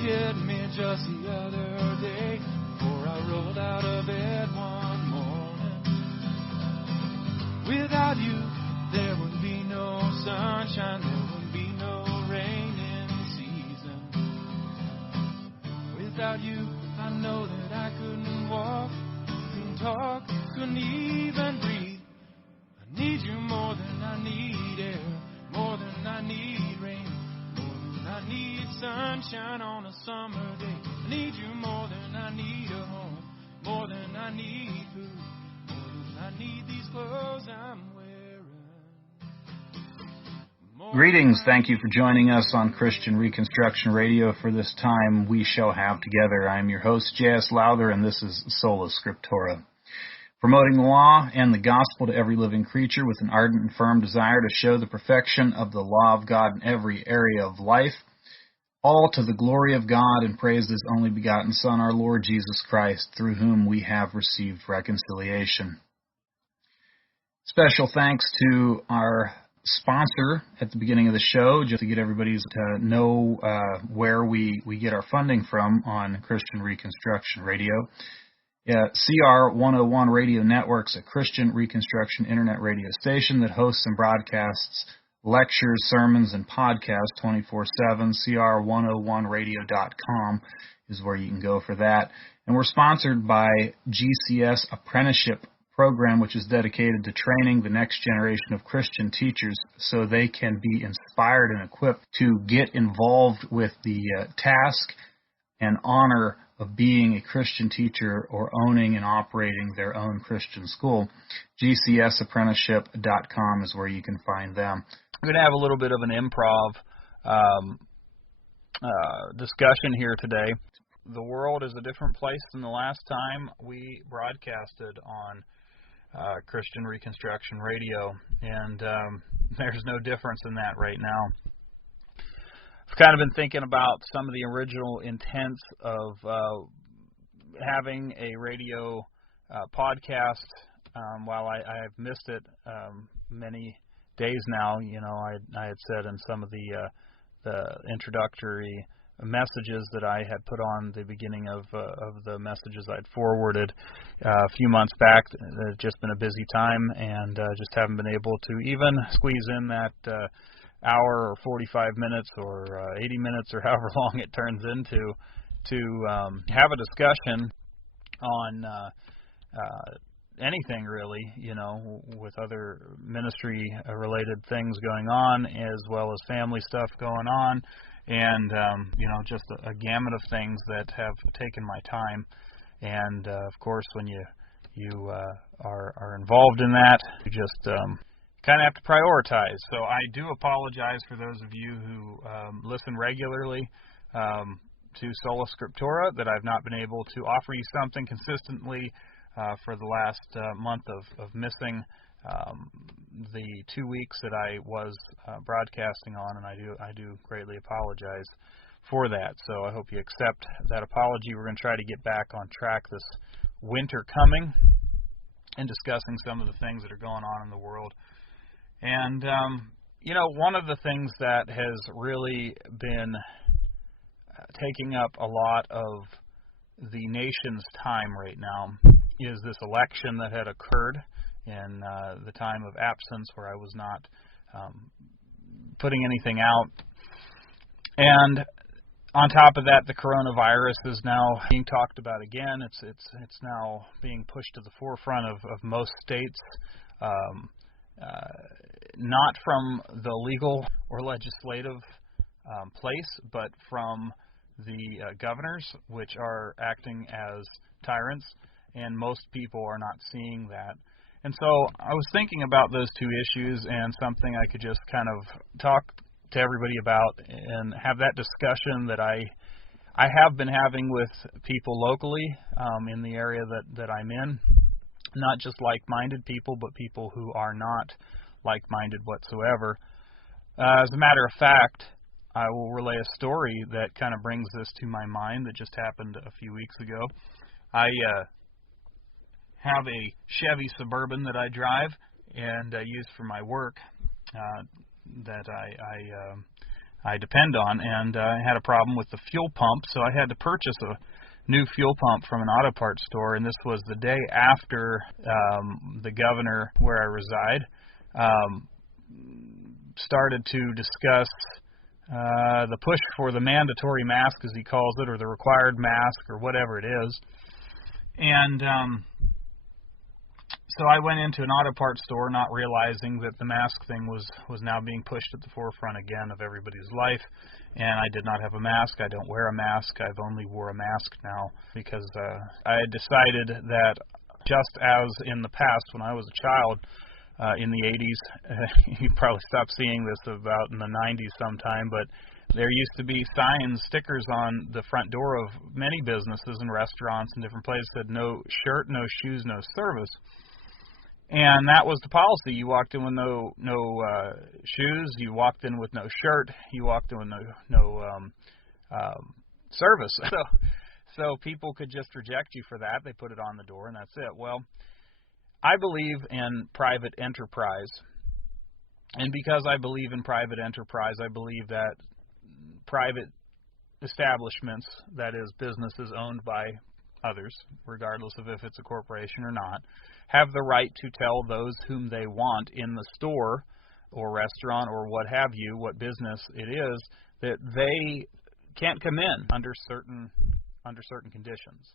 hit me just the other day before I rolled out of bed one morning. Without you, there would be no sunshine, there would be no rain in season. Without you, I know that I couldn't walk, couldn't talk, couldn't even breathe. I need you more than I need air, more than I need rain, more than I need sunshine on a summer day. I need you more than I need a home, more than I need food, more than I need these clothes I'm wearing. Greetings. Thank you for joining us on Christian Reconstruction Radio for this time we shall have together. I'm your host, J.S. Lowther, and this is Sola Scriptura. Promoting the law and the gospel to every living creature with an ardent and firm desire to show the perfection of the law of God in every area of life, all to the glory of God and praise His only begotten Son, our Lord Jesus Christ, through whom we have received reconciliation. Special thanks to our sponsor at the beginning of the show, just to get everybody to know where we get our funding from on Christian Reconstruction Radio. CR 101 Radio Network's a Christian Reconstruction Internet radio station that hosts and broadcasts lectures, sermons, and podcasts 24/7. CR101radio.com is where you can go for that. And we're sponsored by GCS Apprenticeship Program, which is dedicated to training the next generation of Christian teachers so they can be inspired and equipped to get involved with the task and honor of being a Christian teacher or owning and operating their own Christian school. GCSapprenticeship.com is where you can find them. I'm going to have a little bit of an improv discussion here today. The world is a different place than the last time we broadcasted on Christian Reconstruction Radio, and there's no difference in that right now. I've kind of been thinking about some of the original intents of having a radio podcast. While I've missed it many days now, you know, I had said in some of the introductory messages that I had put on the beginning of the messages I'd forwarded a few months back. It's just been a busy time, and just haven't been able to even squeeze in that hour or 45 minutes or 80 minutes or however long it turns into to have a discussion on anything really, you know, with other ministry-related things going on as well as family stuff going on. And, you know, just a gamut of things that have taken my time. And, of course, when you are involved in that, you just kind of have to prioritize. So I do apologize for those of you who listen regularly to Sola Scriptura that I've not been able to offer you something consistently for the last month of missing the 2 weeks that I was broadcasting on, and I do greatly apologize for that. So I hope you accept that apology. We're going to try to get back on track this winter coming and discussing some of the things that are going on in the world. And, you know, one of the things that has really been taking up a lot of the nation's time right now is this election that had occurred in the time of absence where I was not putting anything out. And on top of that, the coronavirus is now being talked about again. It's now being pushed to the forefront of most states, not from the legal or legislative place, but from the governors, which are acting as tyrants, and most people are not seeing that. And so I was thinking about those two issues and something I could just kind of talk to everybody about and have that discussion that I have been having with people locally in the area that I'm in, not just like-minded people, but people who are not like-minded whatsoever. As a matter of fact, I will relay a story that kind of brings this to my mind that just happened a few weeks ago. I have a Chevy Suburban that I drive and use for my work that I I depend on, and I had a problem with the fuel pump, so I had to purchase a new fuel pump from an auto parts store, and this was the day after the governor where I reside started to discuss the push for the mandatory mask, as he calls it, or the required mask, or whatever it is. And so I went into an auto parts store, not realizing that the mask thing was now being pushed at the forefront again of everybody's life. And I did not have a mask. I don't wear a mask. I've only wore a mask now because I had decided that just as in the past when I was a child, in the 80s, you probably stopped seeing this about in the 90s sometime, but there used to be signs, stickers on the front door of many businesses and restaurants and different places that said no shirt, no shoes, no service. And that was the policy. You walked in with no shoes. You walked in with no shirt. You walked in with no service. So people could just reject you for that. They put it on the door, and that's it. Well, I believe in private enterprise. And because I believe in private enterprise, I believe that private establishments, that is, businesses owned by others, regardless of if it's a corporation or not, have the right to tell those whom they want in the store or restaurant or what have you, what business it is, that they can't come in under certain conditions.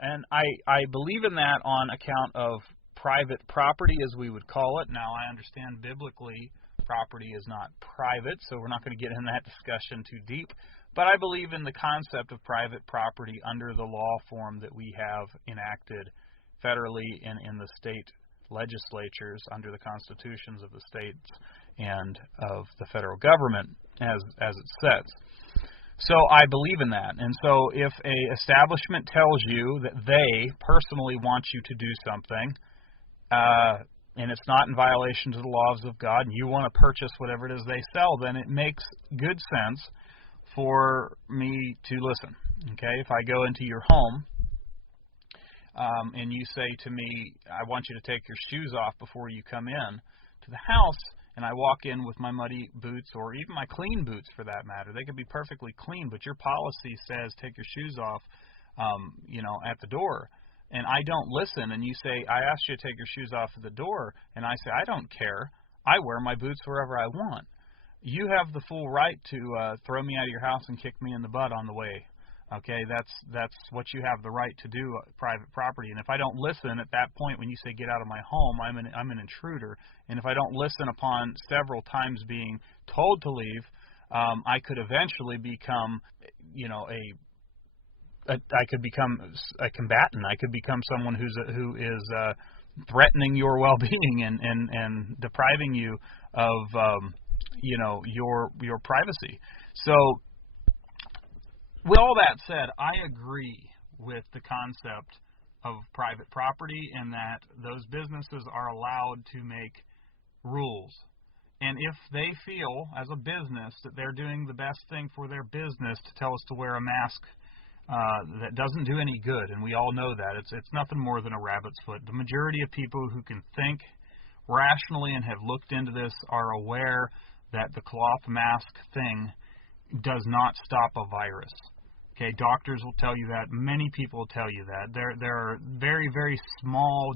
And I believe in that on account of private property, as we would call it. Now, I understand biblically property is not private, so we're not going to get in that discussion too deep. But I believe in the concept of private property under the law form that we have enacted federally and in the state legislatures under the constitutions of the states and of the federal government as it sets. So I believe in that. And so if a establishment tells you that they personally want you to do something, and it's not in violation to the laws of God, and you want to purchase whatever it is they sell, then it makes good sense for me to listen. Okay, if I go into your home and you say to me, I want you to take your shoes off before you come in to the house, and I walk in with my muddy boots, or even my clean boots for that matter, they could be perfectly clean, but your policy says take your shoes off, at the door. And I don't listen, and you say, I asked you to take your shoes off at the door, and I say, I don't care. I wear my boots wherever I want. You have the full right to throw me out of your house and kick me in the butt on the way. Okay, that's what you have the right to do, private property. And if I don't listen at that point when you say get out of my home, I'm an intruder. And if I don't listen upon several times being told to leave, I could eventually become, I could become a combatant. I could become someone who is threatening your well-being and depriving you of your privacy. So, with all that said, I agree with the concept of private property and that those businesses are allowed to make rules. And if they feel, as a business, that they're doing the best thing for their business to tell us to wear a mask that doesn't do any good, and we all know that. It's nothing more than a rabbit's foot. The majority of people who can think rationally and have looked into this are aware that the cloth mask thing does not stop a virus. Okay, doctors will tell you that. Many people will tell you that. There are very, very small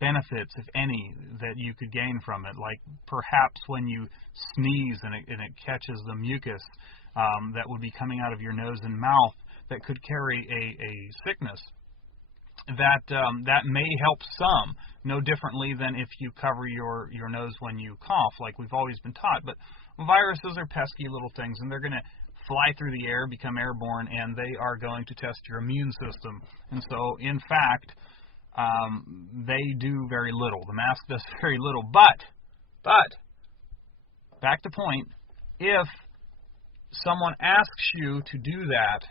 benefits, if any, that you could gain from it. Like perhaps when you sneeze and it catches the mucus that would be coming out of your nose and mouth that could carry a sickness. That may help some, no differently than if you cover your nose when you cough, like we've always been taught. But viruses are pesky little things, and they're going to fly through the air, become airborne, and they are going to test your immune system. And so, in fact, they do very little. The mask does very little. But, back to point, if someone asks you to do that,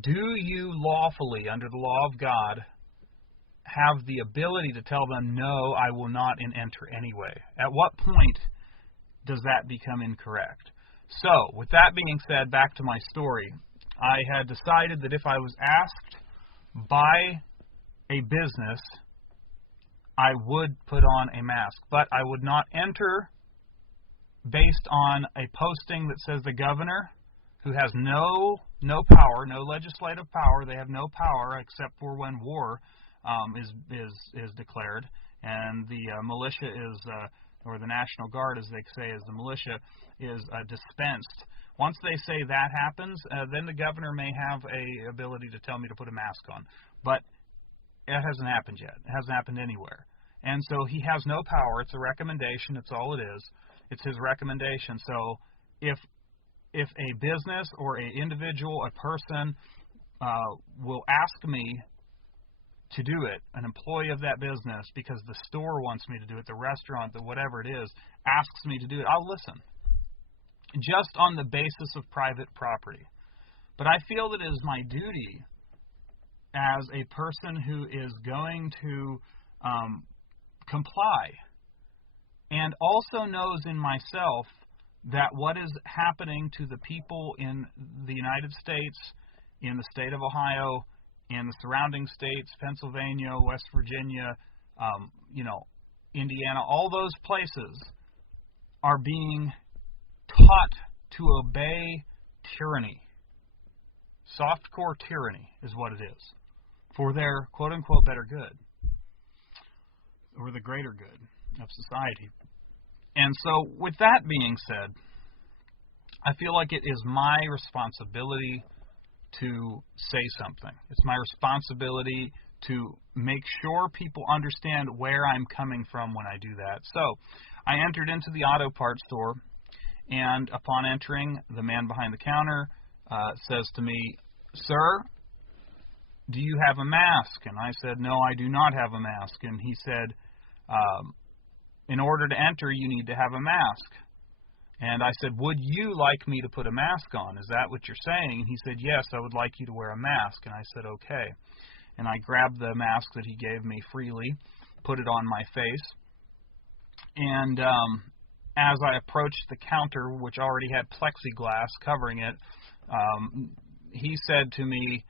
do you lawfully, under the law of God, have the ability to tell them, no, I will not enter anyway? At what point does that become incorrect? So, with that being said, back to my story. I had decided that if I was asked by a business, I would put on a mask, but I would not enter based on a posting that says the governor, who has no power, no legislative power, they have no power except for when war is declared, and the militia is, or the National Guard, as they say, is the militia, is dispensed. Once they say that happens, then the governor may have a ability to tell me to put a mask on. But it hasn't happened yet. It hasn't happened anywhere. And so he has no power. It's a recommendation. It's all it is. It's his recommendation. So if a business or an individual, a person, will ask me to do it, an employee of that business, because the store wants me to do it, the restaurant, the whatever it is, asks me to do it, I'll listen, just on the basis of private property. But I feel that it is my duty as a person who is going to comply, and also knows in myself that what is happening to the people in the United States, in the state of Ohio, in the surrounding states, Pennsylvania, West Virginia, Indiana, all those places are being taught to obey tyranny. Softcore tyranny is what it is, for their quote-unquote better good, or the greater good of society. And so, with that being said, I feel like it is my responsibility to say something. It's my responsibility to make sure people understand where I'm coming from when I do that. So, I entered into the auto parts store, and upon entering, the man behind the counter says to me, "Sir, do you have a mask?" And I said, "No, I do not have a mask." And he said, "In order to enter, you need to have a mask." And I said, "Would you like me to put a mask on? Is that what you're saying?" And he said, "Yes, I would like you to wear a mask." And I said, "Okay." And I grabbed the mask that he gave me freely, put it on my face. And as I approached the counter, which already had plexiglass covering it, he said to me,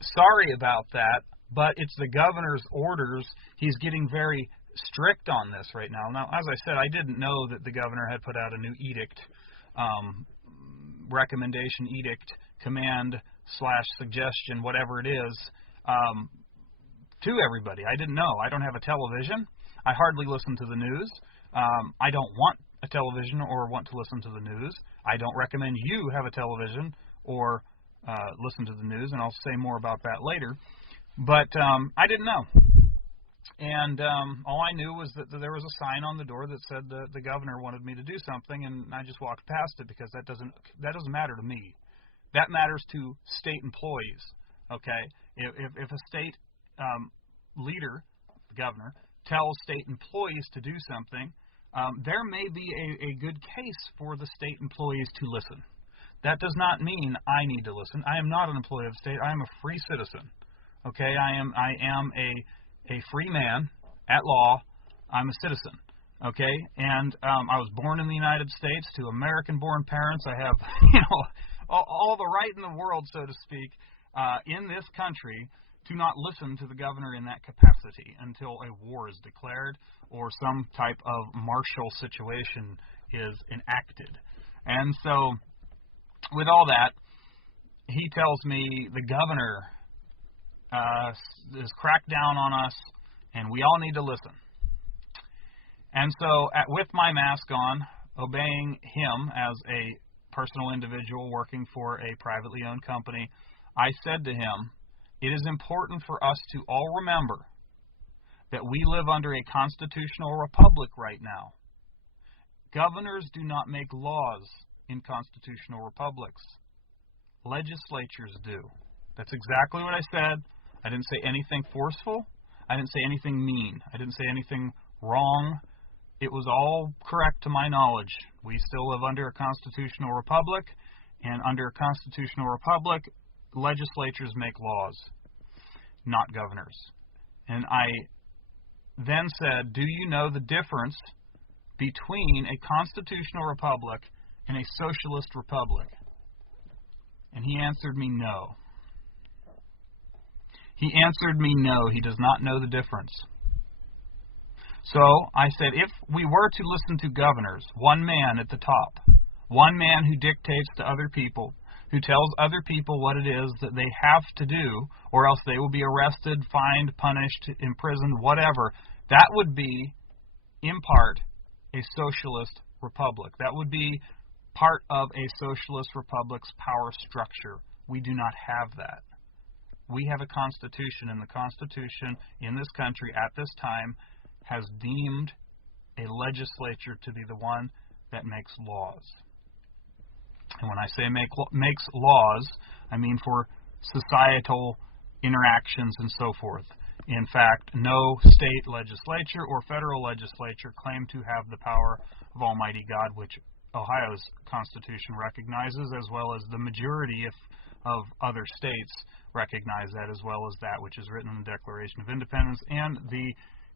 "Sorry about that, but it's the governor's orders. He's getting very strict on this right now." Now, as I said, I didn't know that the governor had put out a new edict, recommendation, edict, command / suggestion, whatever it is, to everybody. I didn't know. I don't have a television. I hardly listen to the news. I don't want a television or want to listen to the news. I don't recommend you have a television or listen to the news, and I'll say more about that later. But I didn't know. And all I knew was that there was a sign on the door that said the governor wanted me to do something, and I just walked past it because that doesn't matter to me. That matters to state employees. Okay, if a state leader, the governor, tells state employees to do something, there may be a good case for the state employees to listen. That does not mean I need to listen. I am not an employee of the state. I am a free citizen. Okay, I am a free man at law. I'm a citizen. Okay, and I was born in the United States to American-born parents. I have, all the right in the world, so to speak, in this country to not listen to the governor in that capacity until a war is declared or some type of martial situation is enacted. And so, with all that, he tells me the governor is cracked down on us, and we all need to listen. And so, with my mask on, obeying him as a personal individual working for a privately owned company, I said to him, "It is important for us to all remember that we live under a constitutional republic right now. Governors do not make laws in constitutional republics. Legislatures do." That's exactly what I said. I didn't say anything forceful. I didn't say anything mean. I didn't say anything wrong. It was all correct to my knowledge. We still live under a constitutional republic, and under a constitutional republic, legislatures make laws, not governors. And I then said, "Do you know the difference between a constitutional republic and a socialist republic?" And he answered me no. He answered me no. He does not know the difference. So I said, if we were to listen to governors, one man at the top, one man who dictates to other people, who tells other people what it is that they have to do, or else they will be arrested, fined, punished, imprisoned, whatever, that would be, in part, a socialist republic. That would be part of a socialist republic's power structure. We do not have that. We have a constitution, and the constitution in this country at this time has deemed a legislature to be the one that makes laws. And when I say makes laws, I mean for societal interactions and so forth. In fact, no state legislature or federal legislature claim to have the power of Almighty God, which Ohio's Constitution recognizes, as well as the majority of other states recognize that, as well as that which is written in the Declaration of Independence and the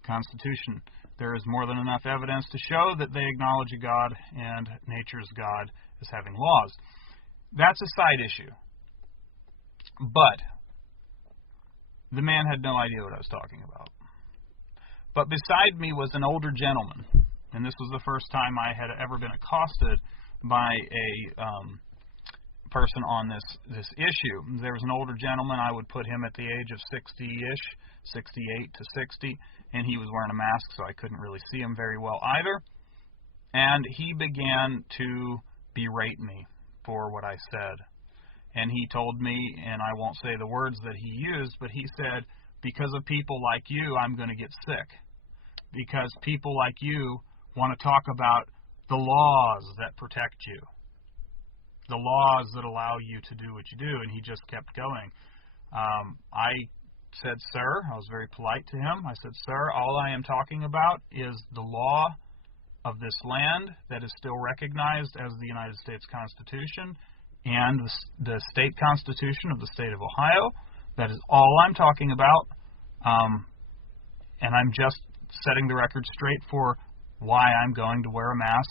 Constitution. There is more than enough evidence to show that they acknowledge a God and nature's God as having laws. That's a side issue. But the man had no idea what I was talking about. But beside me was an older gentleman, and this was the first time I had ever been accosted by a person on this issue. There was an older gentleman. I would put him at the age of 60-ish, 68 to 60, and he was wearing a mask, so I couldn't really see him very well either. And he began to berate me for what I said. And he told me, and I won't say the words that he used, but he said, because of people like you, I'm going to get sick. Because people like you want to talk about the laws that protect you. The laws that allow you to do what you do. And he just kept going. I said, sir, I was very polite to him. I said, sir, all I am talking about is the law of this land that is still recognized as the United States Constitution and the state constitution of the state of Ohio. That is all I'm talking about. And I'm just setting the record straight for why I'm going to wear a mask,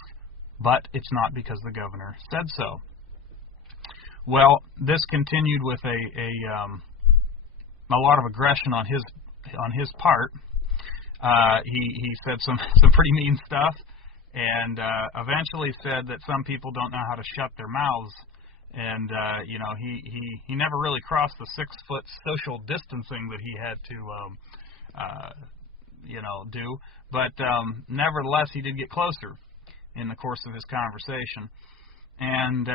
but it's not because the governor said so. Well, this continued with a lot of aggression on his part. He said some pretty mean stuff, and eventually said that some people don't know how to shut their mouths. And he never really crossed the 6-foot social distancing that he had to do. But nevertheless, he did get closer in the course of his conversation. And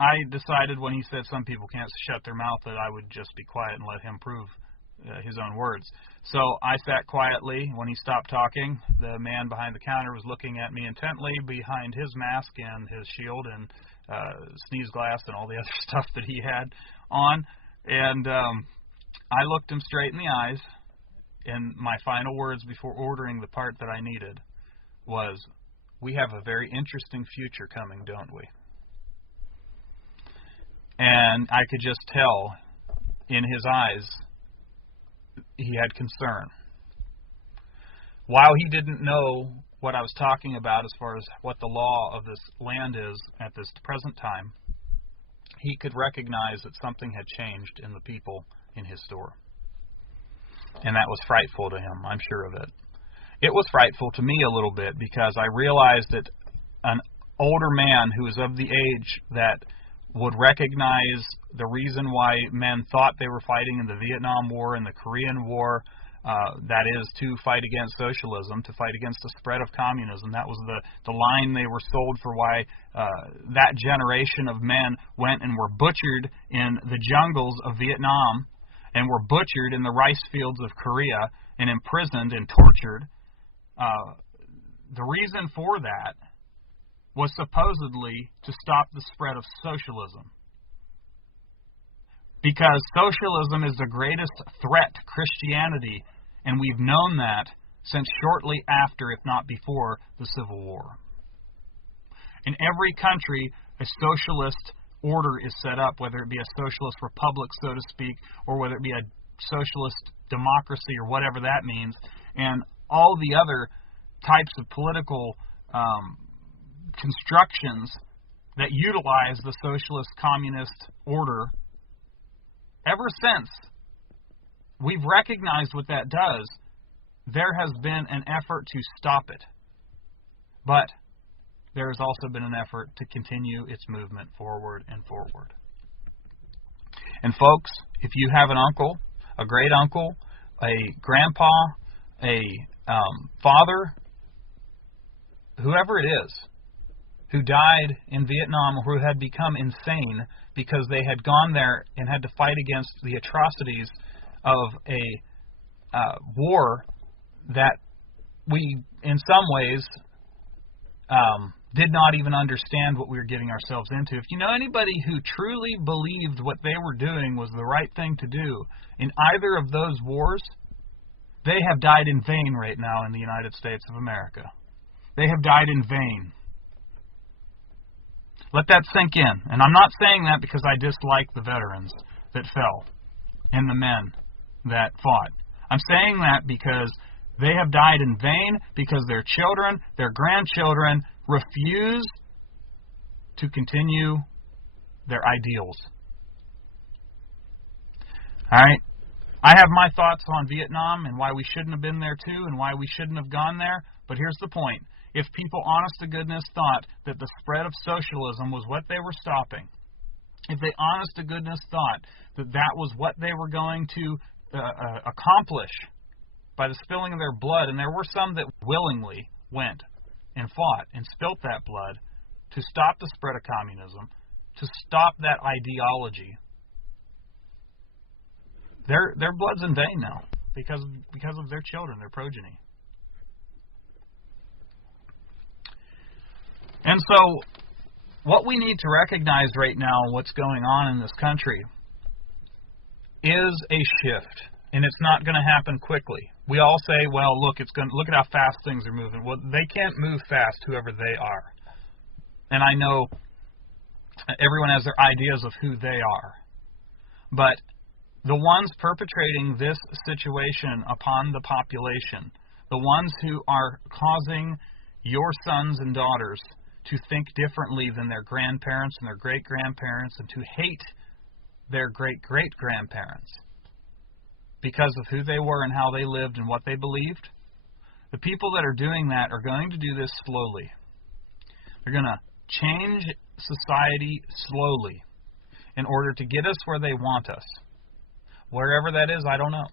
I decided when he said some people can't shut their mouth that I would just be quiet and let him prove his own words. So I sat quietly. When he stopped talking, the man behind the counter was looking at me intently behind his mask and his shield and sneeze glass and all the other stuff that he had on. And I looked him straight in the eyes, and my final words before ordering the part that I needed was, "We have a very interesting future coming, don't we?" And I could just tell in his eyes he had concern. While he didn't know what I was talking about as far as what the law of this land is at this present time, he could recognize that something had changed in the people in his store. And that was frightful to him, I'm sure of it. It was frightful to me a little bit because I realized that an older man who is of the age that would recognize the reason why men thought they were fighting in the Vietnam War and the Korean War, that is to fight against socialism, to fight against the spread of communism. That was the line they were sold for why that generation of men went and were butchered in the jungles of Vietnam and were butchered in the rice fields of Korea and imprisoned and tortured. The reason for that was supposedly to stop the spread of socialism. Because socialism is the greatest threat to Christianity, and we've known that since shortly after, if not before, the Civil War. In every country, a socialist order is set up, whether it be a socialist republic, so to speak, or whether it be a socialist democracy or whatever that means, and all the other types of political constructions that utilize the socialist communist order. Ever since we've recognized what that does, there has been an effort to stop it. But there has also been an effort to continue its movement forward and forward. And folks, if you have an uncle, a great uncle, a grandpa, a father, whoever it is, who died in Vietnam or who had become insane because they had gone there and had to fight against the atrocities of a war that we, in some ways, did not even understand what we were getting ourselves into. If you know anybody who truly believed what they were doing was the right thing to do in either of those wars, they have died in vain right now in the United States of America. They have died in vain. Let that sink in. And I'm not saying that because I dislike the veterans that fell and the men that fought. I'm saying that because they have died in vain because their children, their grandchildren refuse to continue their ideals. All right? I have my thoughts on Vietnam and why we shouldn't have been there too and why we shouldn't have gone there, but here's the point. If people, honest to goodness, thought that the spread of socialism was what they were stopping, if they, honest to goodness, thought that that was what they were going to accomplish by the spilling of their blood, and there were some that willingly went and fought and spilt that blood to stop the spread of communism, to stop that ideology, their blood's in vain now because of their children, their progeny. And so what we need to recognize right now, what's going on in this country, is a shift, and it's not going to happen quickly. We all say, well, look at how fast things are moving. Well, they can't move fast, whoever they are. And I know everyone has their ideas of who they are. But the ones perpetrating this situation upon the population, the ones who are causing your sons and daughters to think differently than their grandparents and their great-grandparents and to hate their great-great-grandparents because of who they were and how they lived and what they believed, the people that are doing that are going to do this slowly. They're going to change society slowly in order to get us where they want us. Wherever that is, I don't know.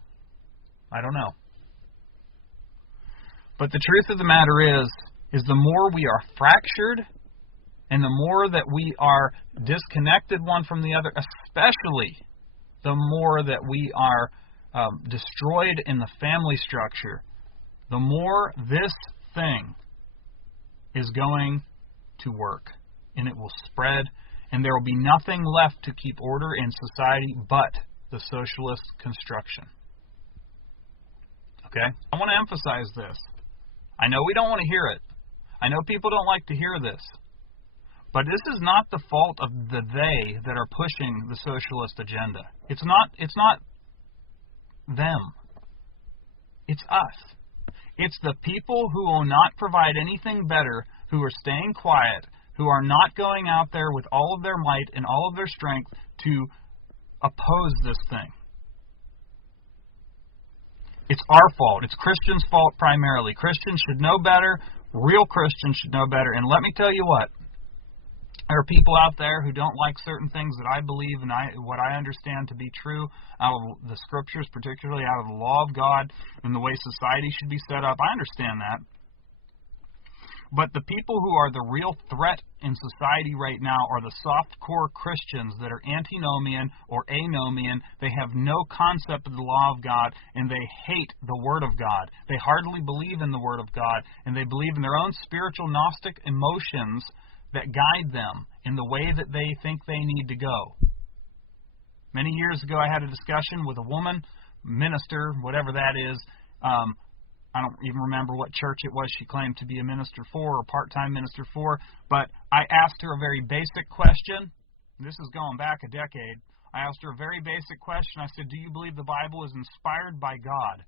I don't know. But the truth of the matter is the more we are fractured and the more that we are disconnected one from the other, especially the more that we are destroyed in the family structure, the more this thing is going to work, and it will spread, and there will be nothing left to keep order in society but the socialist construction. Okay? I want to emphasize this. I know we don't want to hear it. I know people don't like to hear this. But this is not the fault of the they that are pushing the socialist agenda. It's not them. It's us. It's the people who will not provide anything better, who are staying quiet, who are not going out there with all of their might and all of their strength to oppose this thing. It's our fault. It's Christians' fault primarily. Christians should know better. Real Christians should know better. And let me tell you what. There are people out there who don't like certain things that I believe and what I understand to be true out of the Scriptures, particularly out of the law of God and the way society should be set up. I understand that. But the people who are the real threat in society right now are the soft-core Christians that are antinomian or anomian. They have no concept of the law of God, and they hate the Word of God. They hardly believe in the Word of God, and they believe in their own spiritual Gnostic emotions that guide them in the way that they think they need to go. Many years ago, I had a discussion with a woman, minister, whatever that is. I don't even remember what church it was she claimed to be a minister for or part-time minister for, but I asked her a very basic question. This is going back a decade. I asked her a very basic question. I said, do you believe the Bible is inspired by God?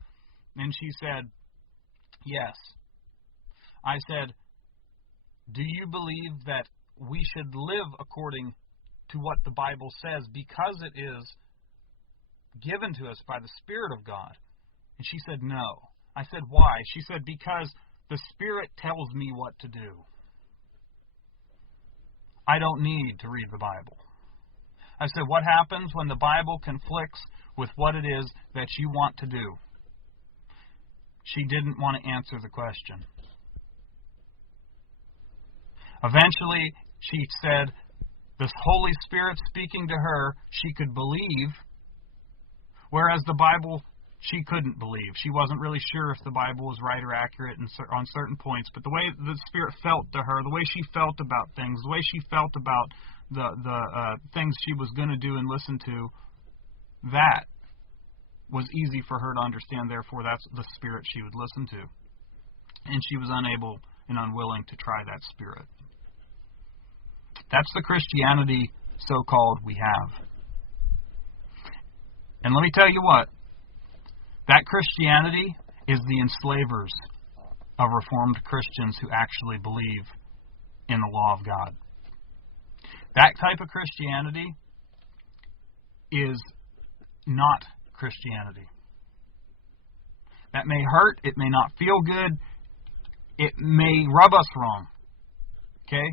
And she said, yes. I said, do you believe that we should live according to what the Bible says because it is given to us by the Spirit of God? And she said, no. I said, why? She said, because the Spirit tells me what to do. I don't need to read the Bible. I said, what happens when the Bible conflicts with what it is that you want to do? She didn't want to answer the question. Eventually, she said, the Holy Spirit speaking to her, she could believe, whereas the Bible, she couldn't believe. She wasn't really sure if the Bible was right or accurate on certain points, but the way the Spirit felt to her, the way she felt about things, the way she felt about the things she was going to do and listen to, that was easy for her to understand. Therefore, that's the Spirit she would listen to. And she was unable and unwilling to try that Spirit. That's the Christianity, so-called, we have. And let me tell you what, that Christianity is the enslavers of Reformed Christians who actually believe in the law of God. That type of Christianity is not Christianity. That may hurt, it may not feel good, it may rub us wrong. Okay?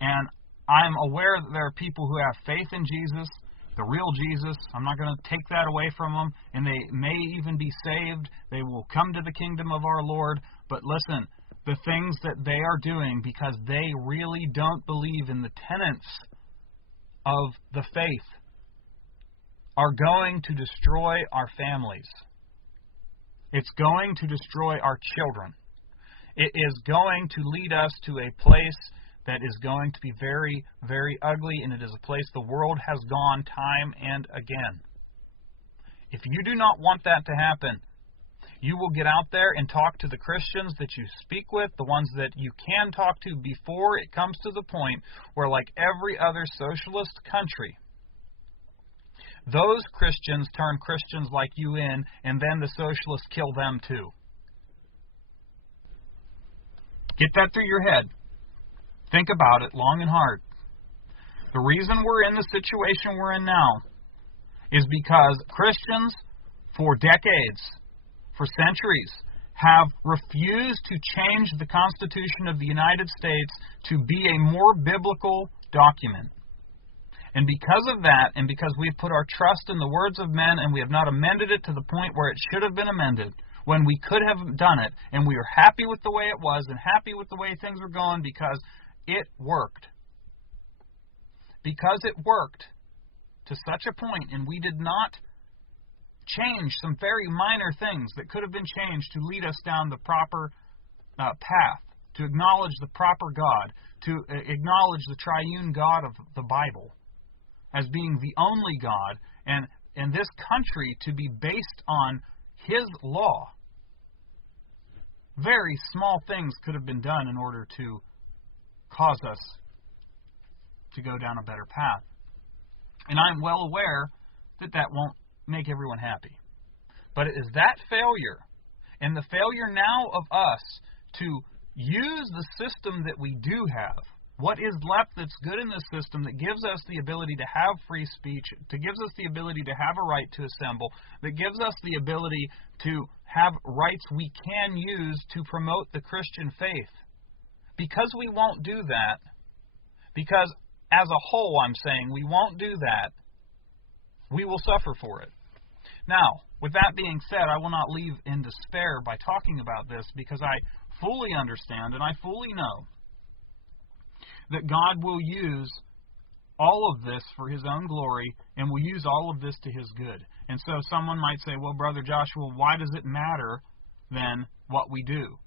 And I'm aware that there are people who have faith in Jesus, the real Jesus. I'm not going to take that away from them, and they may even be saved. They will come to the kingdom of our Lord. But listen, the things that they are doing because they really don't believe in the tenets of the faith are going to destroy our families. It's going to destroy our children. It is going to lead us to a place that is going to be very, very ugly, and it is a place the world has gone time and again. If you do not want that to happen, you will get out there and talk to the Christians that you speak with, the ones that you can talk to before it comes to the point where, like every other socialist country, those Christians turn Christians like you in, and then the socialists kill them too. Get that through your head. Think about it long and hard. The reason we're in the situation we're in now is because Christians, for decades, for centuries, have refused to change the Constitution of the United States to be a more biblical document. And because of that, and because we've put our trust in the words of men, and we have not amended it to the point where it should have been amended, when we could have done it, and we were happy with the way it was, and happy with the way things were going, because it worked. Because it worked to such a point, and we did not change some very minor things that could have been changed to lead us down the proper path, to acknowledge the proper God, to acknowledge the triune God of the Bible as being the only God, and this country to be based on His law. Very small things could have been done in order to cause us to go down a better path. And I'm well aware that that won't make everyone happy. But it is that failure, and the failure now of us to use the system that we do have, what is left that's good in this system that gives us the ability to have free speech, that gives us the ability to have a right to assemble, that gives us the ability to have rights we can use to promote the Christian faith. Because we won't do that, because as a whole I'm saying we won't do that, we will suffer for it. Now, with that being said, I will not leave in despair by talking about this, because I fully understand and I fully know that God will use all of this for His own glory, and will use all of this to His good. And so someone might say, well, Brother Joshua, why does it matter then what we do?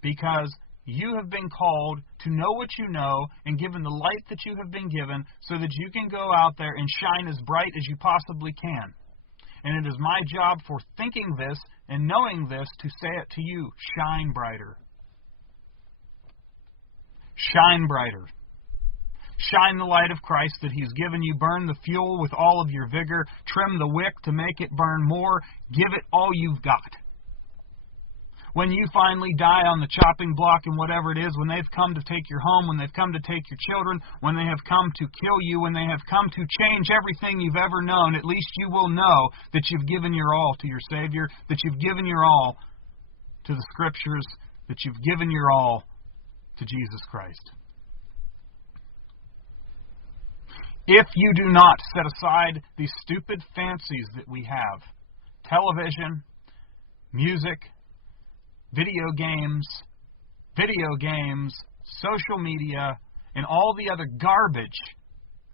Because you have been called to know what you know and given the light that you have been given so that you can go out there and shine as bright as you possibly can. And it is my job for thinking this and knowing this to say it to you, shine brighter. Shine brighter. Shine the light of Christ that He's given you. Burn the fuel with all of your vigor. Trim the wick to make it burn more. Give it all you've got. When you finally die on the chopping block and whatever it is, when they've come to take your home, when they've come to take your children, when they have come to kill you, when they have come to change everything you've ever known, at least you will know that you've given your all to your Savior, that you've given your all to the Scriptures, that you've given your all to Jesus Christ. If you do not set aside these stupid fancies that we have, television, music, video games, social media, and all the other garbage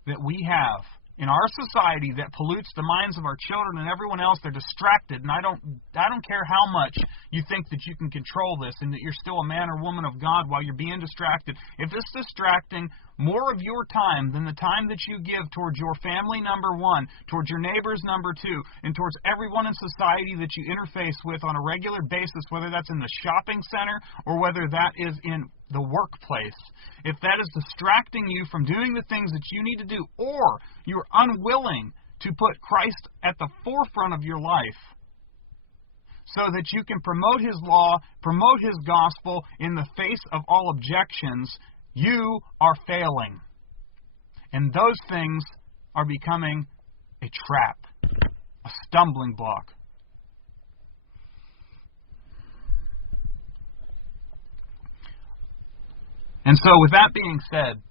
that we have in our society that pollutes the minds of our children and everyone else, they're distracted. And I don't care how much you think that you can control this and that you're still a man or woman of God while you're being distracted. If it's distracting more of your time than the time that you give towards your family, number one, towards your neighbors, number two, and towards everyone in society that you interface with on a regular basis, whether that's in the shopping center or whether that is in the workplace, if that is distracting you from doing the things that you need to do, or you're unwilling to put Christ at the forefront of your life so that you can promote His law, promote His gospel in the face of all objections, you are failing. And those things are becoming a trap, a stumbling block. And so with that being said,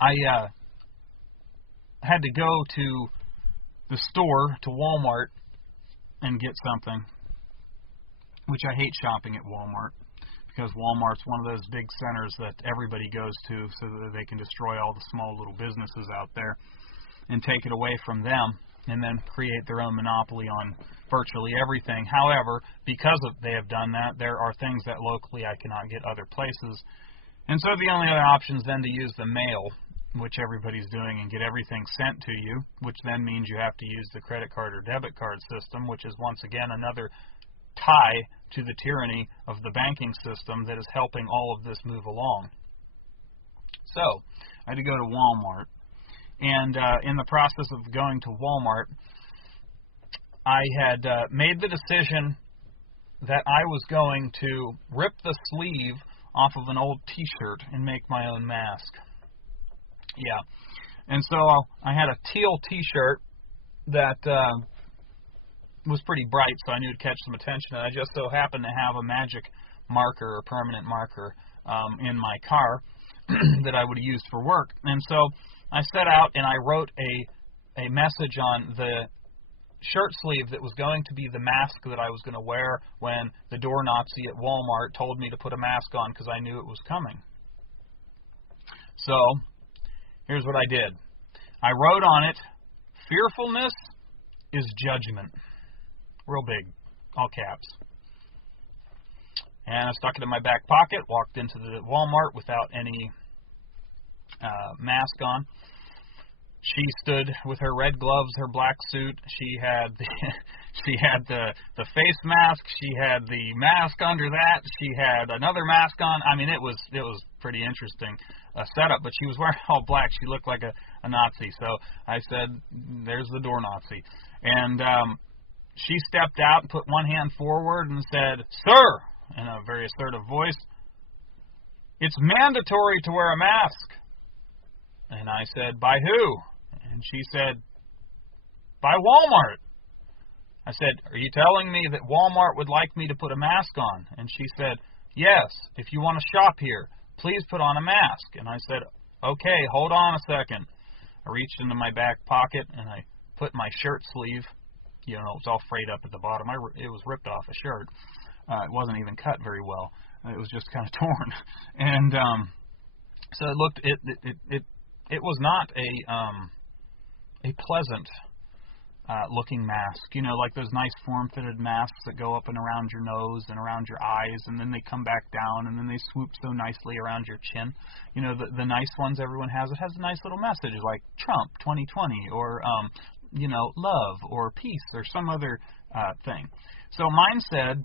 I had to go to the store, to Walmart, and get something, which I hate shopping at Walmart, because Walmart's one of those big centers that everybody goes to so that they can destroy all the small little businesses out there and take it away from them and then create their own monopoly on virtually everything. However, because they have done that, there are things that locally I cannot get other places. And so the only other option is then to use the mail, which everybody's doing, and get everything sent to you, which then means you have to use the credit card or debit card system, which is once again another tie to the tyranny of the banking system that is helping all of this move along. So I had to go to Walmart. And in the process of going to Walmart, I had made the decision that I was going to rip the sleeve off of an old T-shirt and make my own mask. Yeah. And so I had a teal T-shirt that was pretty bright, so I knew it'd catch some attention. And I just so happened to have a magic marker or permanent marker in my car that I would have used for work. And so I set out and I wrote a message on the shirt sleeve that was going to be the mask that I was going to wear when the door Nazi at Walmart told me to put a mask on because I knew it was coming. So here's what I did. I wrote on it, "Fearfulness is judgment." Real big, all caps. And I stuck it in my back pocket, walked into the Walmart without any mask on. She stood with her red gloves, her black suit. She had the face mask. She had the mask under that. She had another mask on. I mean, it was pretty interesting setup. But she was wearing all black. She looked like a Nazi. So I said, "There's the door Nazi." And she stepped out and put one hand forward and said, "Sir," in a very assertive voice, "it's mandatory to wear a mask." And I said, "By who?" And she said, "By Walmart." I said, "Are you telling me that Walmart would like me to put a mask on?" And she said, "Yes, if you want to shop here, please put on a mask." And I said, "Okay, hold on a second." I reached into my back pocket and I put my shirt sleeve, it was all frayed up at the bottom. It was ripped off a shirt. It wasn't even cut very well. It was just kind of torn. And so it looked, it was not a pleasant looking mask, like those nice form-fitted masks that go up and around your nose and around your eyes, and then they come back down, and then they swoop so nicely around your chin. The nice ones everyone has. It has a nice little message like Trump 2020 or love or peace or some other thing. So mine said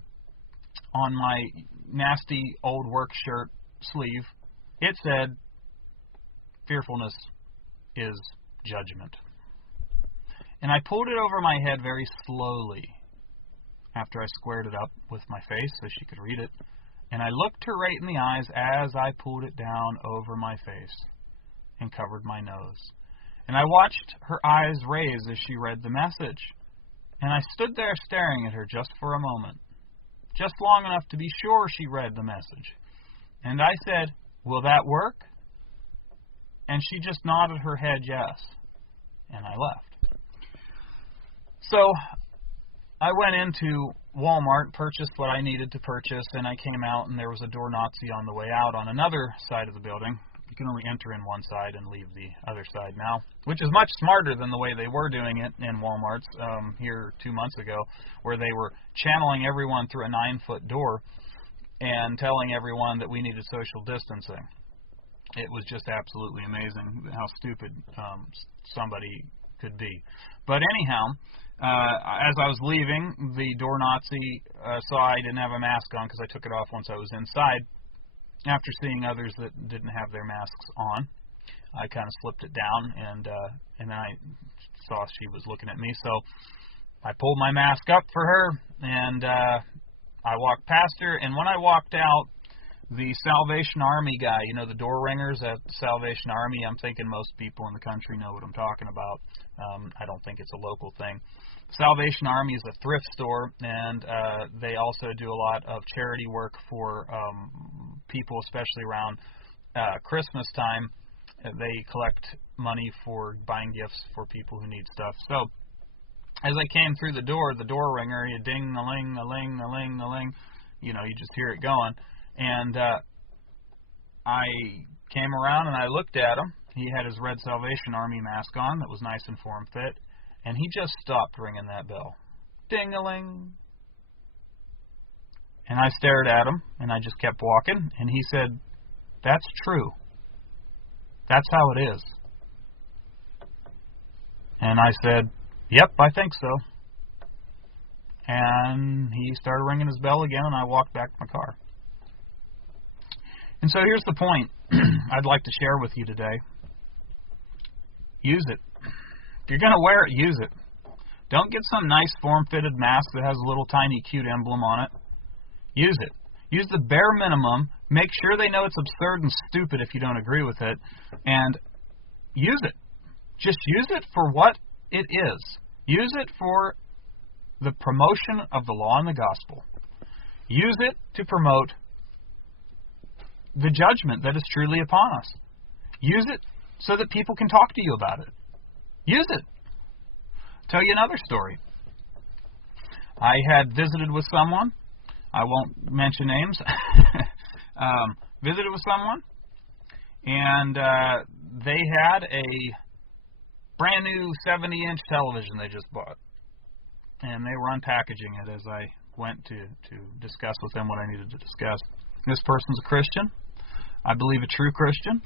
on my nasty old work shirt sleeve, it said, "Fearfulness is judgment." And I pulled it over my head very slowly after I squared it up with my face so she could read it. And I looked her right in the eyes as I pulled it down over my face and covered my nose. And I watched her eyes raise as she read the message. And I stood there staring at her just for a moment, just long enough to be sure she read the message. And I said, "Will that work?" And she just nodded her head yes. And I left. So I went into Walmart, purchased what I needed to purchase, and I came out, and there was a door Nazi on the way out on another side of the building. You can only enter in one side and leave the other side now, which is much smarter than the way they were doing it in Walmarts here 2 months ago, where they were channeling everyone through a 9-foot door and telling everyone that we needed social distancing. It was just absolutely amazing how stupid somebody could be. But anyhow, as I was leaving, the door Nazi saw I didn't have a mask on because I took it off once I was inside. After seeing others that didn't have their masks on, I kind of slipped it down, and then I saw she was looking at me, so I pulled my mask up for her, and I walked past her, and when I walked out, the Salvation Army guy, you know, the door ringers at Salvation Army, I'm thinking most people in the country know what I'm talking about. I don't think it's a local thing. Salvation Army is a thrift store, and they also do a lot of charity work for people, especially around Christmas time. They collect money for buying gifts for people who need stuff. So as I came through the door ringer, you ding-a-ling, a-ling, a-ling, a-ling, you know, you just hear it going. And I came around and I looked at him. He had his red Salvation Army mask on that was nice and form-fit. And he just stopped ringing that bell. Ding-a-ling. And I stared at him, and I just kept walking. And he said, "That's true. That's how it is." And I said, "Yep, I think so." And he started ringing his bell again, and I walked back to my car. And so here's the point I'd like to share with you today. Use it. If you're going to wear it, use it. Don't get some nice form-fitted mask that has a little tiny cute emblem on it. Use it. Use the bare minimum. Make sure they know it's absurd and stupid if you don't agree with it. And use it. Just use it for what it is. Use it for the promotion of the law and the gospel. Use it to promote the judgment that is truly upon us. Use it so that people can talk to you about it. Use it. I'll tell you another story. I had visited with someone. I won't mention names. Visited with someone, and they had a brand new 70-inch television they just bought. And they were unpackaging it as I went to discuss with them what I needed to discuss. This person's a Christian. I believe a true Christian.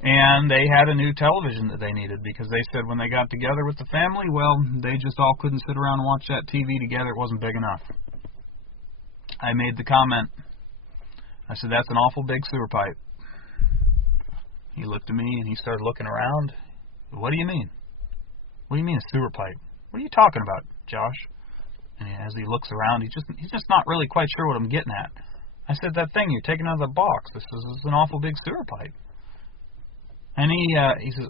And they had a new television that they needed because they said when they got together with the family, well, they just all couldn't sit around and watch that TV together. It wasn't big enough. I made the comment. I said, "That's an awful big sewer pipe." He looked at me and he started looking around. "What do you mean? What do you mean a sewer pipe? What are you talking about, Josh?" And as he looks around, he's just not really quite sure what I'm getting at. I said, "That thing you're taking out of the box, this is an awful big sewer pipe." And he says,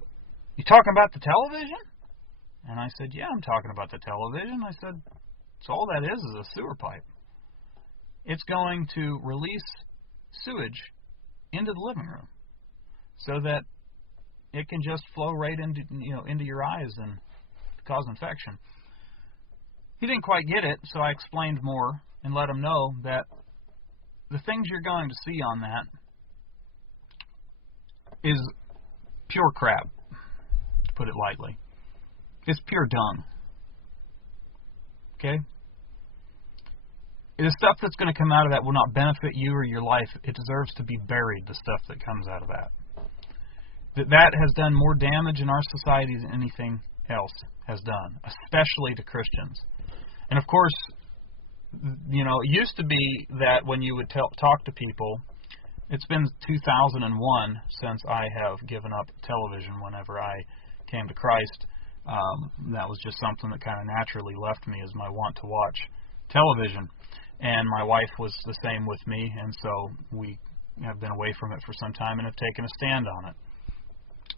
"You talking about the television?" And I said, "Yeah, I'm talking about the television." I said, "So all that is a sewer pipe. It's going to release sewage into the living room so that it can just flow right into your eyes and cause infection." He didn't quite get it, so I explained more and let him know that the things you're going to see on that is pure crap, to put it lightly. It's pure dung. Okay? The stuff that's going to come out of that will not benefit you or your life. It deserves to be buried, the stuff that comes out of that. That has done more damage in our society than anything else has done, especially to Christians. And of course, you know, it used to be that when you would talk to people, it's been 2001 since I have given up television whenever I came to Christ. That was just something that kind of naturally left me as my want to watch television. And my wife was the same with me, and so we have been away from it for some time and have taken a stand on it,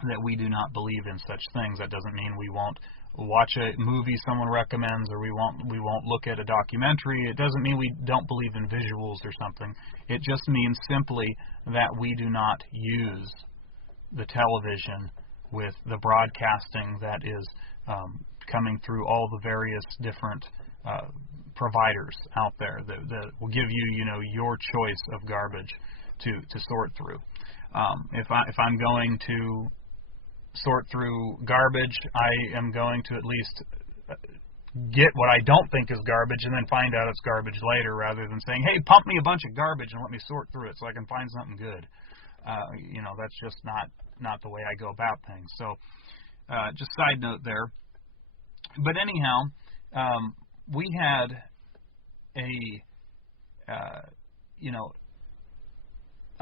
that we do not believe in such things. That doesn't mean we won't watch a movie someone recommends, or we won't look at a documentary. It doesn't mean we don't believe in visuals or something. It just means simply that we do not use the television with the broadcasting that is coming through all the various different providers out there that will give you, your choice of garbage to sort through. If I'm going to sort through garbage, I am going to at least get what I don't think is garbage and then find out it's garbage later, rather than saying, hey, pump me a bunch of garbage and let me sort through it so I can find something good. That's just not the way I go about things. So just side note there. But anyhow, we had a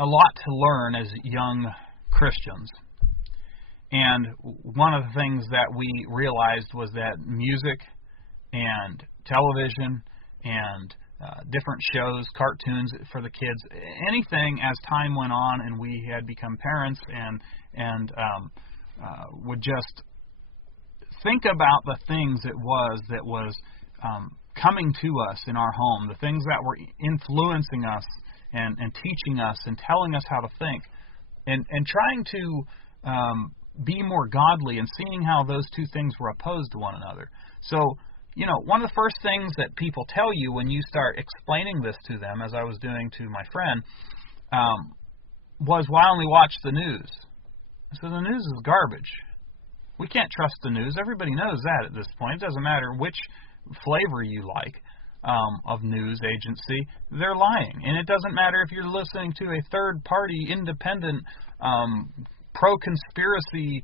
lot to learn as young Christians. And one of the things that we realized was that music and television and different shows, cartoons for the kids, anything as time went on and we had become parents and would just think about the things that was coming to us in our home, the things that were influencing us and teaching us and telling us how to think, and trying to be more godly and seeing how those two things were opposed to one another. So, one of the first things that people tell you when you start explaining this to them, as I was doing to my friend, was, well, I only watch the news. So the news is garbage. We can't trust the news. Everybody knows that at this point. It doesn't matter which flavor you like of news agency. They're lying. And it doesn't matter if you're listening to a third-party, independent, pro-conspiracy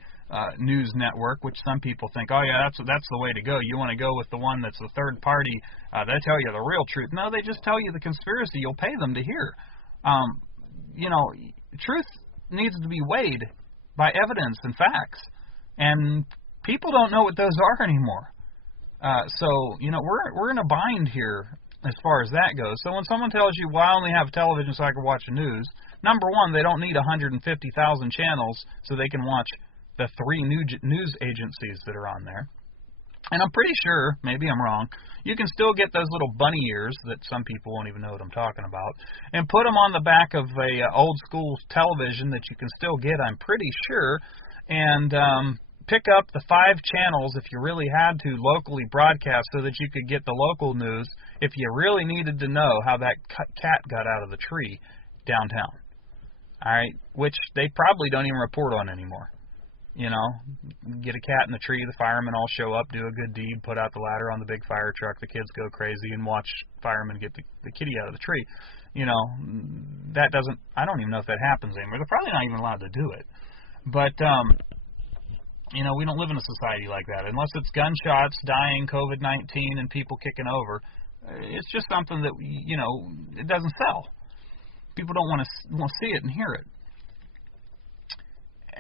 news network, which some people think, oh yeah, that's the way to go. You want to go with the one that's a third party. They tell you the real truth. No, they just tell you the conspiracy you'll pay them to hear. Truth needs to be weighed by evidence and facts, and people don't know what those are anymore. So we're in a bind here as far as that goes. So when someone tells you, well, I only have television so I can watch the news, number one, they don't need 150,000 channels so they can watch the 3 news agencies that are on there. And I'm pretty sure, maybe I'm wrong, you can still get those little bunny ears that some people won't even know what I'm talking about, and put them on the back of a old school television that you can still get, I'm pretty sure, and pick up the 5 channels if you really had to locally broadcast so that you could get the local news if you really needed to know how that cat got out of the tree downtown. All right, which they probably don't even report on anymore. Get a cat in the tree, the firemen all show up, do a good deed, put out the ladder on the big fire truck, the kids go crazy and watch firemen get the kitty out of the tree. That doesn't, I don't even know if that happens anymore. They're probably not even allowed to do it. But, we don't live in a society like that. Unless it's gunshots, dying, COVID-19, and people kicking over, it's just something that, it doesn't sell. People don't want to see it and hear it.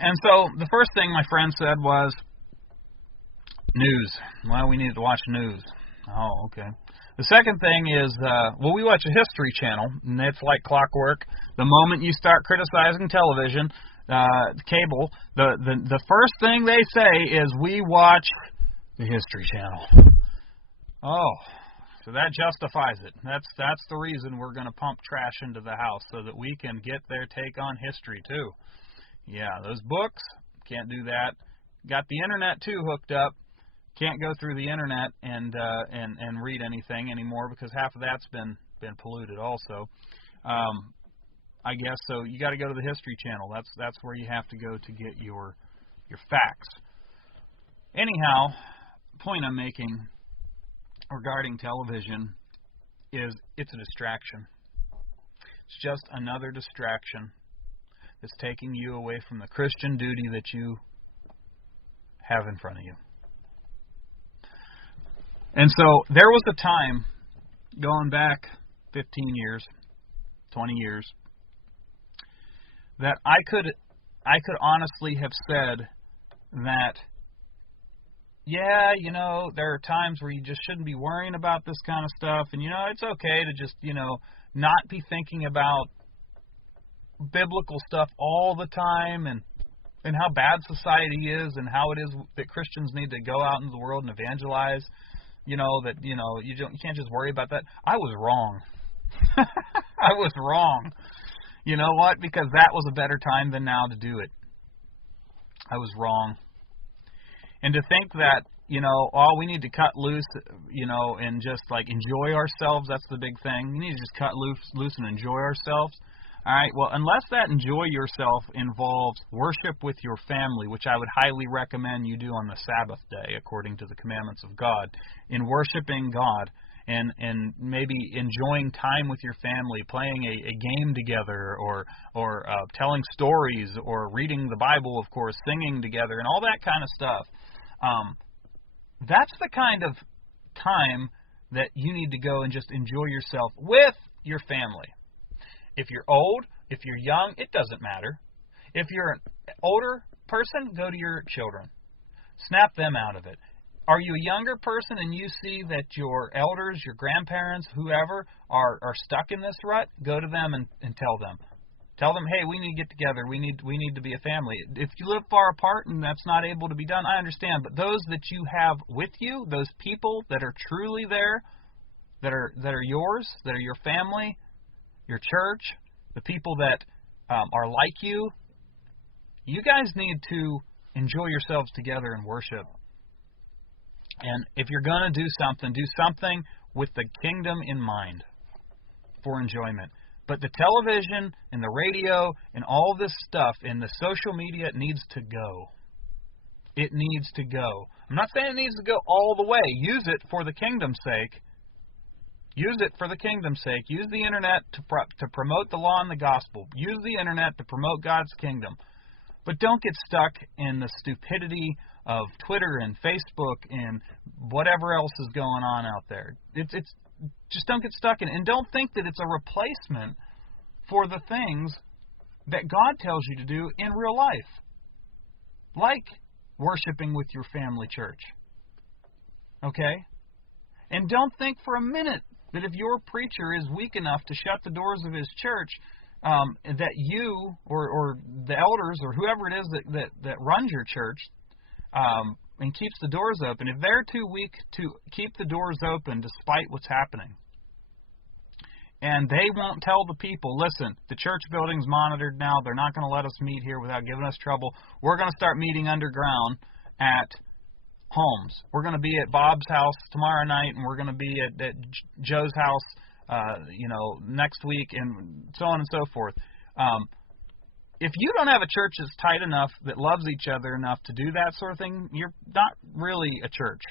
And so the first thing my friend said was, news. Well, we need to watch news. Oh, okay. The second thing is, we watch a History Channel, and it's like clockwork. The moment you start criticizing television, cable, the first thing they say is, we watch the History Channel. Oh, so that justifies it. That's the reason we're going to pump trash into the house, so that we can get their take on history, too. Yeah, those books, can't do that. Got the internet too hooked up. Can't go through the internet and read anything anymore because half of that's been polluted also. I guess so. You got to go to the History Channel. That's where you have to go to get your facts. Anyhow, point I'm making regarding television is it's a distraction. It's just another distraction. It's taking you away from the Christian duty that you have in front of you. And so there was a time, going back 15 years, 20 years, that I could honestly have said that, yeah, there are times where you just shouldn't be worrying about this kind of stuff, and, it's okay to just, not be thinking about biblical stuff all the time, and and how bad society is, and how it is that Christians need to go out into the world and evangelize. You can't just worry about that. I was wrong. I was wrong. You know what? Because that was a better time than now to do it. I was wrong. And to think that, we need to cut loose, and just like enjoy ourselves, that's the big thing. We need to just cut loose and enjoy ourselves. All right, well, unless that enjoy yourself involves worship with your family, which I would highly recommend you do on the Sabbath day, according to the commandments of God, in worshiping God and maybe enjoying time with your family, playing a game together, or telling stories, or reading the Bible, of course, singing together, and all that kind of stuff. That's the kind of time that you need to go and just enjoy yourself with your family. If you're old, if you're young, it doesn't matter. If you're an older person, go to your children. Snap them out of it. Are you a younger person and you see that your elders, your grandparents, whoever, are stuck in this rut? Go to them and tell them. Tell them, hey, we need to get together. We need to be a family. If you live far apart and that's not able to be done, I understand. But those that you have with you, those people that are truly there, that are yours, that are your family, your church, the people that are like you, you guys need to enjoy yourselves together and worship. And if you're going to do something with the kingdom in mind for enjoyment. But the television and the radio and all this stuff and the social media, it needs to go. It needs to go. I'm not saying it needs to go all the way. Use it for the kingdom's sake. Use it for the kingdom's sake. Use the internet to promote the law and the gospel. Use the internet to promote God's kingdom. But don't get stuck in the stupidity of Twitter and Facebook and whatever else is going on out there. It's just don't get stuck in it. And don't think that it's a replacement for the things that God tells you to do in real life. Like worshiping with your family church. Okay? And don't think for a minute that if your preacher is weak enough to shut the doors of his church, that you or the elders or whoever it is that runs your church and keeps the doors open, if they're too weak to keep the doors open despite what's happening, and they won't tell the people, listen, the church building's monitored now, they're not going to let us meet here without giving us trouble, we're going to start meeting underground at homes. We're going to be at Bob's house tomorrow night, and we're going to be at Joe's house next week, and so on and so forth. If you don't have a church that's tight enough, that loves each other enough to do that sort of thing, you're not really a church.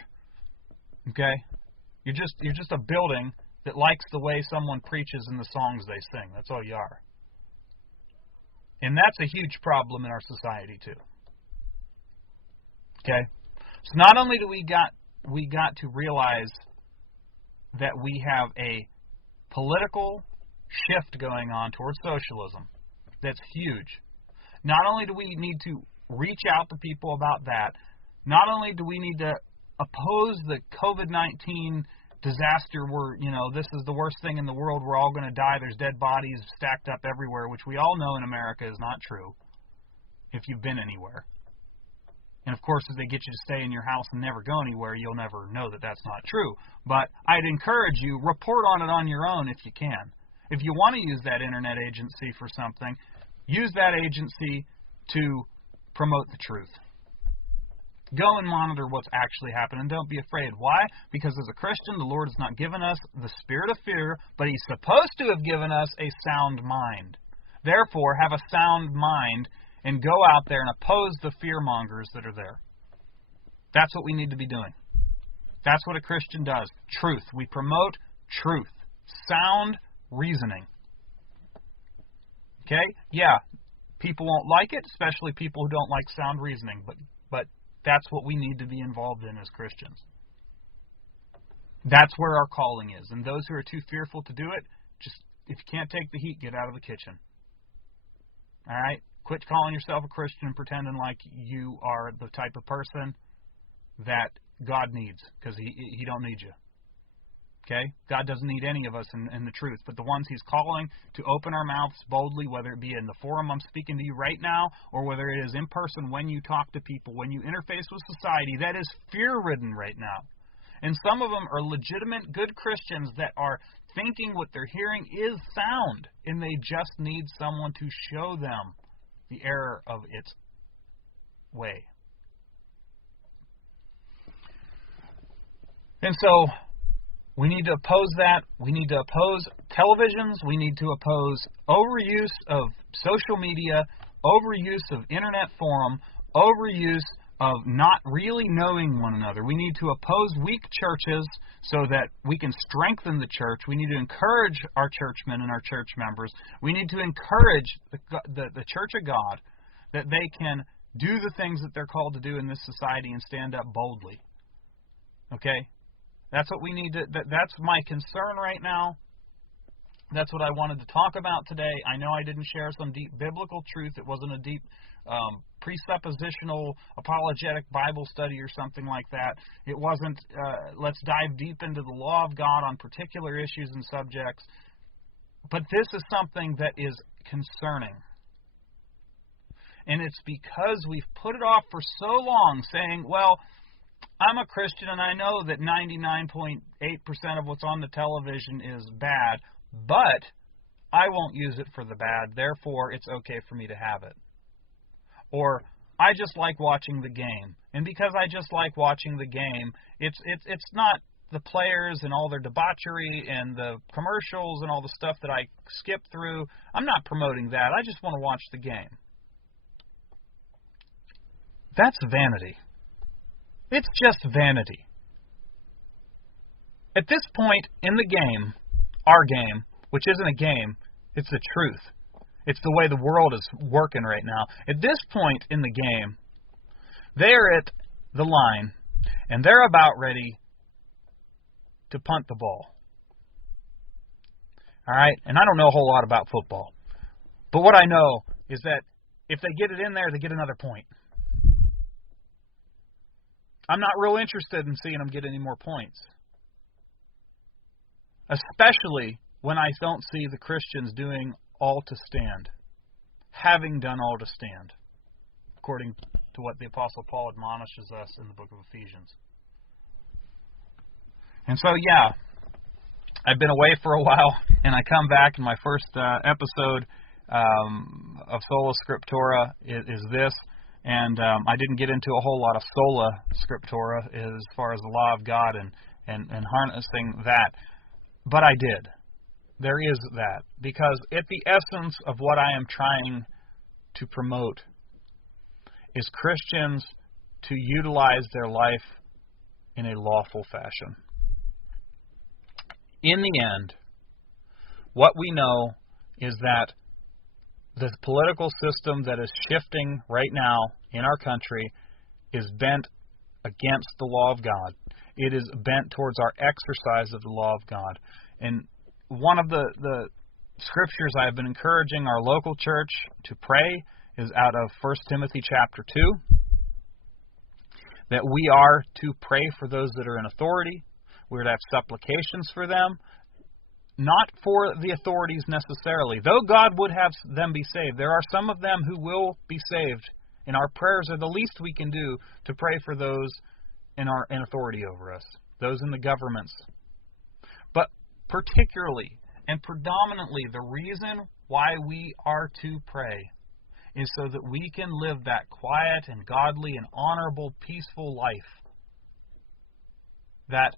Okay? You're just a building that likes the way someone preaches and the songs they sing. That's all you are. And that's a huge problem in our society too. Okay? So not only do we got to realize that we have a political shift going on towards socialism. That's huge. Not only do we need to reach out to people about that, not only do we need to oppose the COVID-19 disaster where, this is the worst thing in the world, we're all going to die, there's dead bodies stacked up everywhere, which we all know in America is not true, if you've been anywhere. And of course, if they get you to stay in your house and never go anywhere, you'll never know that that's not true. But I'd encourage you, report on it on your own if you can. If you want to use that internet agency for something, use that agency to promote the truth. Go and monitor what's actually happening. Don't be afraid. Why? Because as a Christian, the Lord has not given us the spirit of fear, but He's supposed to have given us a sound mind. Therefore, have a sound mind and go out there and oppose the fearmongers that are there. That's what we need to be doing. That's what a Christian does. Truth. We promote truth. Sound reasoning. Okay? Yeah, people won't like it, especially people who don't like sound reasoning, but that's what we need to be involved in as Christians. That's where our calling is. And those who are too fearful to do it, just, if you can't take the heat, get out of the kitchen. All right? Quit calling yourself a Christian and pretending like you are the type of person that God needs, because he don't need you. Okay? God doesn't need any of us in the truth, but the ones He's calling to open our mouths boldly, whether it be in the forum I'm speaking to you right now, or whether it is in person when you talk to people, when you interface with society, that is fear-ridden right now. And some of them are legitimate, good Christians that are thinking what they're hearing is sound, and they just need someone to show them the error of its way. And so we need to oppose that. We need to oppose televisions. We need to oppose overuse of social media, overuse of internet forum, overuse of not really knowing one another. We need to oppose weak churches so that we can strengthen the church. We need to encourage our churchmen and our church members. We need to encourage the Church of God that they can do the things that they're called to do in this society and stand up boldly. Okay? That's what we need to. That's my concern right now. That's what I wanted to talk about today. I know I didn't share some deep biblical truth. It wasn't a deep presuppositional apologetic Bible study or something like that. It wasn't let's dive deep into the law of God on particular issues and subjects. But this is something that is concerning. And it's because we've put it off for so long, saying, well, I'm a Christian and I know that 99.8% of what's on the television is bad, but I won't use it for the bad, therefore it's okay for me to have it. Or, I just like watching the game. And because I just like watching the game, it's not the players and all their debauchery and the commercials and all the stuff that I skip through. I'm not promoting that. I just want to watch the game. That's vanity. It's just vanity. At this point in the game, our game, which isn't a game, it's the truth. It's the way the world is working right now. At this point in the game, they're at the line, and they're about ready to punt the ball. All right? And I don't know a whole lot about football. But what I know is that if they get it in there, they get another point. I'm not real interested in seeing them get any more points. Especially when I don't see the Christians doing all to stand, having done all to stand, according to what the Apostle Paul admonishes us in the book of Ephesians. And so, yeah, I've been away for a while, and I come back, and my first episode of Sola Scriptura is this. And I didn't get into a whole lot of Sola Scriptura as far as the law of God and harnessing that. But I did. There is that. Because at the essence of what I am trying to promote is Christians to utilize their life in a lawful fashion. In the end, what we know is that the political system that is shifting right now in our country is bent against the law of God. It is bent towards our exercise of the law of God. And one of the scriptures I have been encouraging our local church to pray is out of 1 Timothy chapter 2, that we are to pray for those that are in authority. We're to have supplications for them. Not for the authorities necessarily. Though God would have them be saved, there are some of them who will be saved, and our prayers are the least we can do to pray for those in authority over us, those in the governments. But particularly and predominantly, the reason why we are to pray is so that we can live that quiet and godly and honorable, peaceful life. That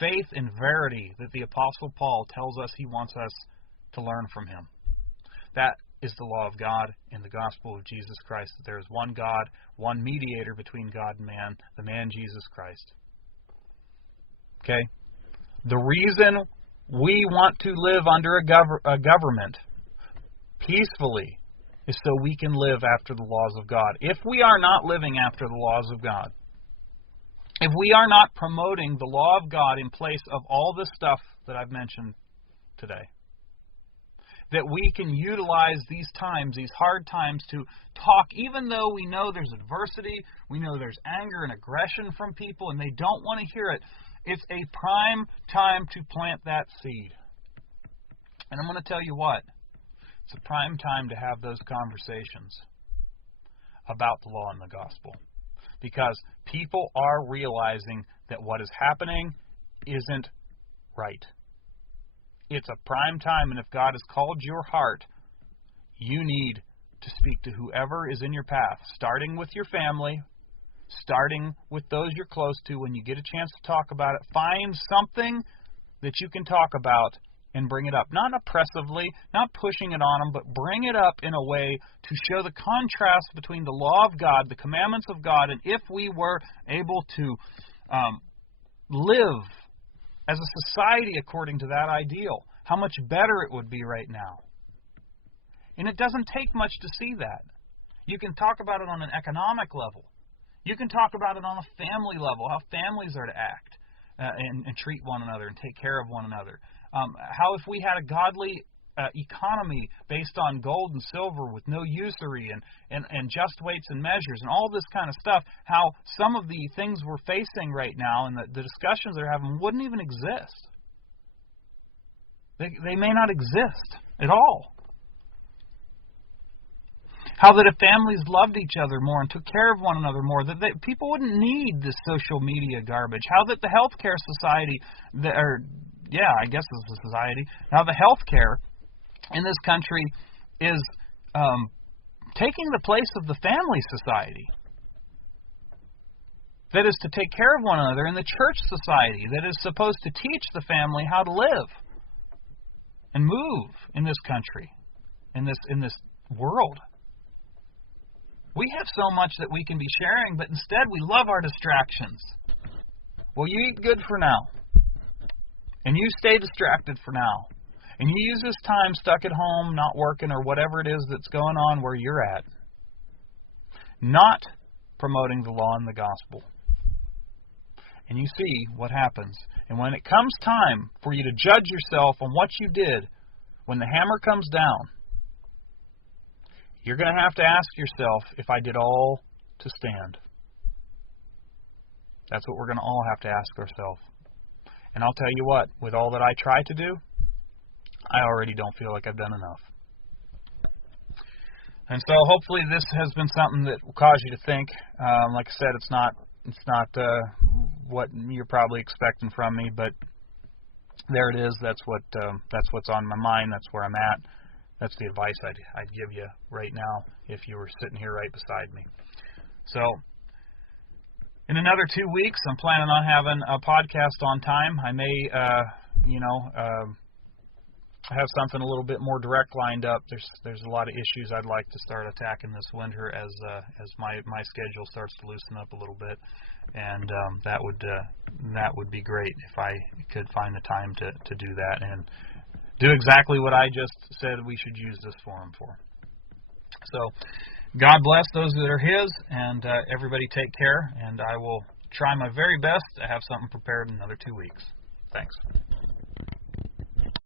faith and verity that the Apostle Paul tells us he wants us to learn from him. That is the law of God in the gospel of Jesus Christ, that there is one God, one mediator between God and man, the man Jesus Christ. Okay? The reason we want to live under a government peacefully is so we can live after the laws of God. If we are not living after the laws of God, if we are not promoting the law of God in place of all this stuff that I've mentioned today, that we can utilize these times, these hard times, to talk, even though we know there's adversity, we know there's anger and aggression from people, and they don't want to hear it. It's a prime time to plant that seed. And I'm going to tell you what, it's a prime time to have those conversations about the law and the gospel. Because people are realizing that what is happening isn't right. It's a prime time, and if God has called your heart, you need to speak to whoever is in your path, starting with your family, starting with those you're close to. When you get a chance to talk about it, find something that you can talk about and bring it up. Not oppressively, not pushing it on them, but bring it up in a way to show the contrast between the law of God, the commandments of God, and if we were able to live as a society according to that ideal, how much better it would be right now. And it doesn't take much to see that. You can talk about it on an economic level. You can talk about it on a family level, how families are to act and treat one another and take care of one another. How if we had a godly economy based on gold and silver with no usury and just weights and measures and all this kind of stuff, how some of the things we're facing right now and the discussions they're having wouldn't even exist. They may not exist at all. How that if families loved each other more and took care of one another more, that people wouldn't need this social media garbage. How that the healthcare society, I guess it's a society. Now the healthcare in this country is taking the place of the family society. That is to take care of one another, in the church society that is supposed to teach the family how to live and move in this country, in this world. We have so much that we can be sharing, but instead we love our distractions. Well, you eat good for now. And you stay distracted for now. And you use this time stuck at home, not working, or whatever it is that's going on where you're at. Not promoting the law and the gospel. And you see what happens. And when it comes time for you to judge yourself on what you did, when the hammer comes down, you're going to have to ask yourself if I did all to stand. That's what we're going to all have to ask ourselves. And I'll tell you what, with all that I try to do, I already don't feel like I've done enough. And so hopefully this has been something that will cause you to think. Like I said, it's not what you're probably expecting from me, but there it is. That's what's on my mind. That's where I'm at. That's the advice I'd give you right now if you were sitting here right beside me. So, in another 2 weeks, I'm planning on having a podcast on time. I may, have something a little bit more direct lined up. There's a lot of issues I'd like to start attacking this winter as my schedule starts to loosen up a little bit, and that would be great if I could find the time to do that and do exactly what I just said we should use this forum for. So, God bless those that are His, and everybody take care, and I will try my very best to have something prepared in another 2 weeks. Thanks.